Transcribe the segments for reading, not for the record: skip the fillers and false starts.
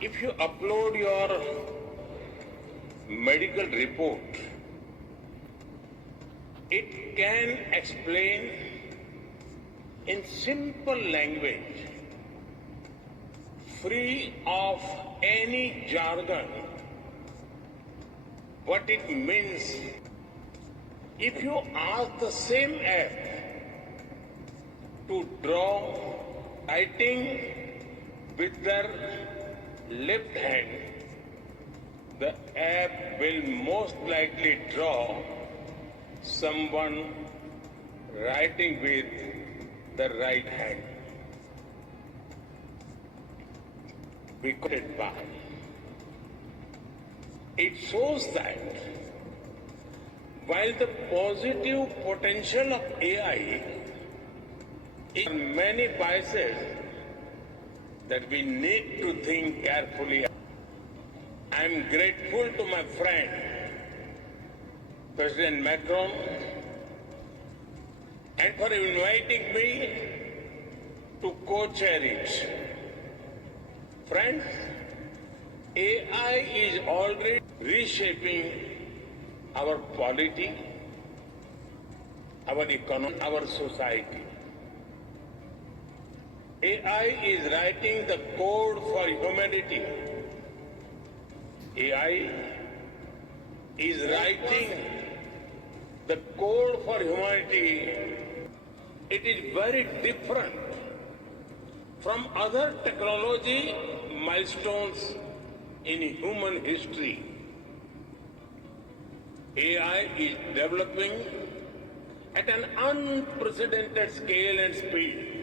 If you upload your medical report, it can explain in simple language, free of any jargon, what it means. If you ask the same app to draw writing with their left hand, the app will most likely draw someone writing with the right hand. Because it shows that while the positive potential of AI is many biases that we need to think carefully. I am grateful to my friend, President Macron, and for inviting me to co-chair it. Friends, AI is already reshaping our polity, our economy, our society. AI is writing the code for humanity. AI is writing the code for humanity. It is very different from other technology milestones in human history. AI is developing at an unprecedented scale and speed,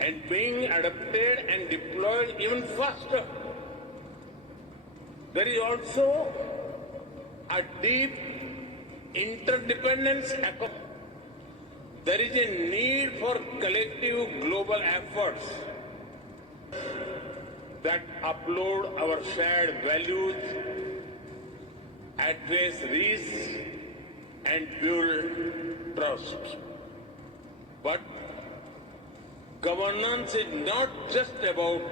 and being adapted and deployed even faster. There is also a deep interdependence. There is a need for collective global efforts that uphold our shared values, address risks, and build trust. But governance is not just about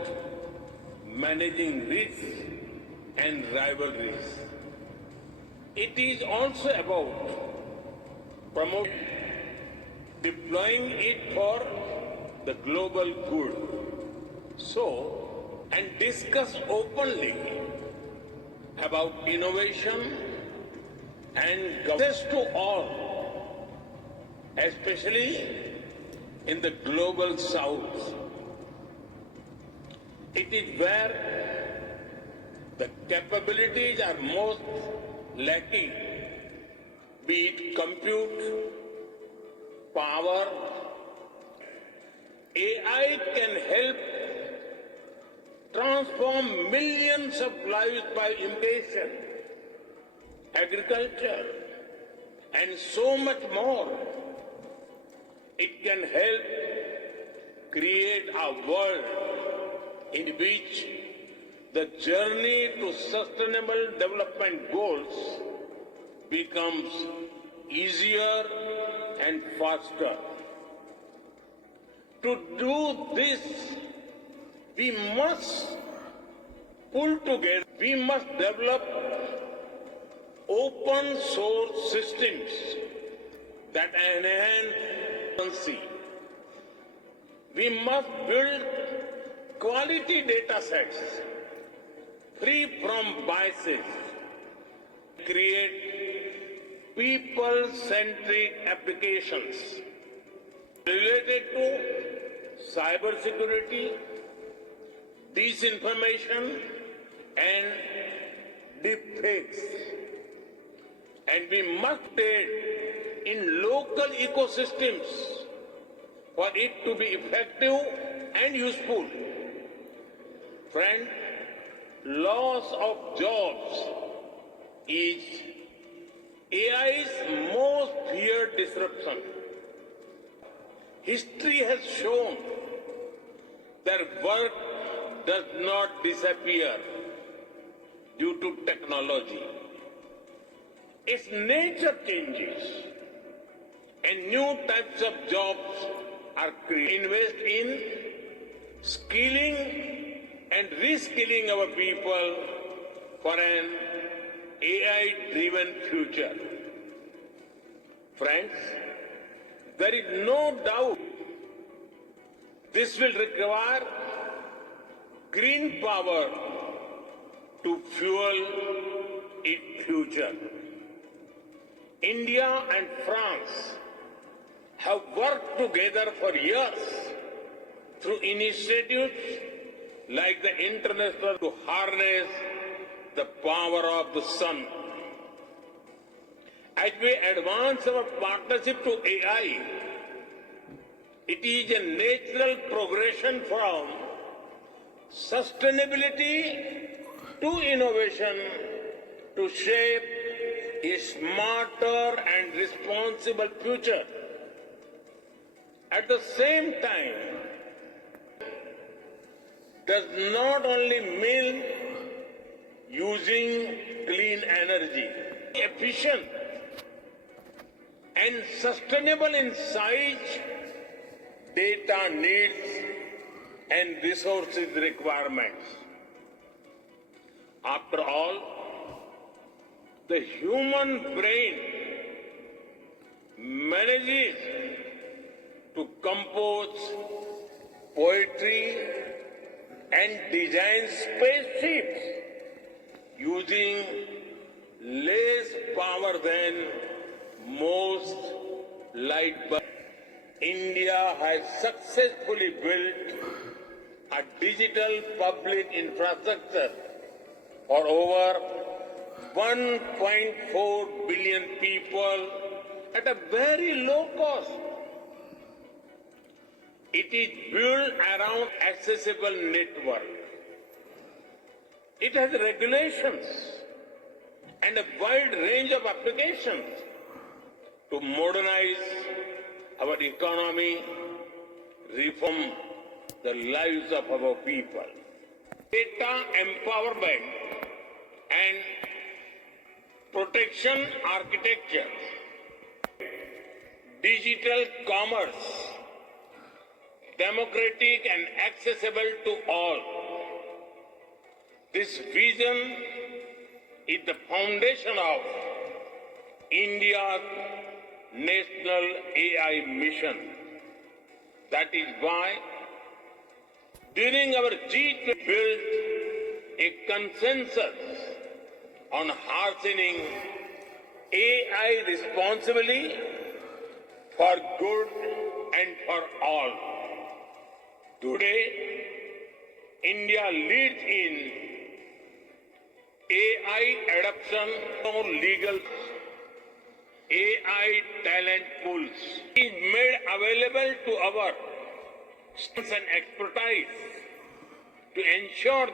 managing risks and rivalries. It is also about promoting, deploying it for the global good. So, and discuss openly about innovation and access to all, especially in the global south. It is where the capabilities are most lacking, be it compute, power. AI can help transform millions of lives by innovation, agriculture, and so much more. It can help create a world in which the journey to sustainable development goals becomes easier and faster. To do this, we must pull together, we must develop open source systems that enhance efficiency. We must build quality data sets free from biases, create people-centric applications related to cybersecurity, disinformation, and deepfakes. And we must trade in local ecosystems for it to be effective and useful. Friend, loss of jobs is AI's most feared disruption. History has shown that work does not disappear due to technology. Its nature changes and new types of jobs are created. Invest in skilling and reskilling our people for an AI-driven future. Friends, there is no doubt this will require green power to fuel its future. India and France have worked together for years through initiatives like the International to harness the power of the sun. As we advance our partnership to AI, it is a natural progression from sustainability to innovation to shape a smarter and responsible future. At the same time, does not only mean using clean energy, efficient and sustainable in size, data needs and resources requirements. After all, the human brain manages to compose poetry and design spaceships using less power than most light bulbs. India has successfully built a digital public infrastructure for over 1.4 billion people at a very low cost. It is built around accessible network. It has regulations and a wide range of applications to modernize our economy, reform the lives of our people. Data empowerment and protection architecture, digital commerce, democratic and accessible to all. This vision is the foundation of India's national AI mission. That is why during our G20 we built a consensus on harnessing AI responsibly for good and for all. Today, India leads in AI adoption of legal AI talent pools. It is made available to our students and expertise to ensure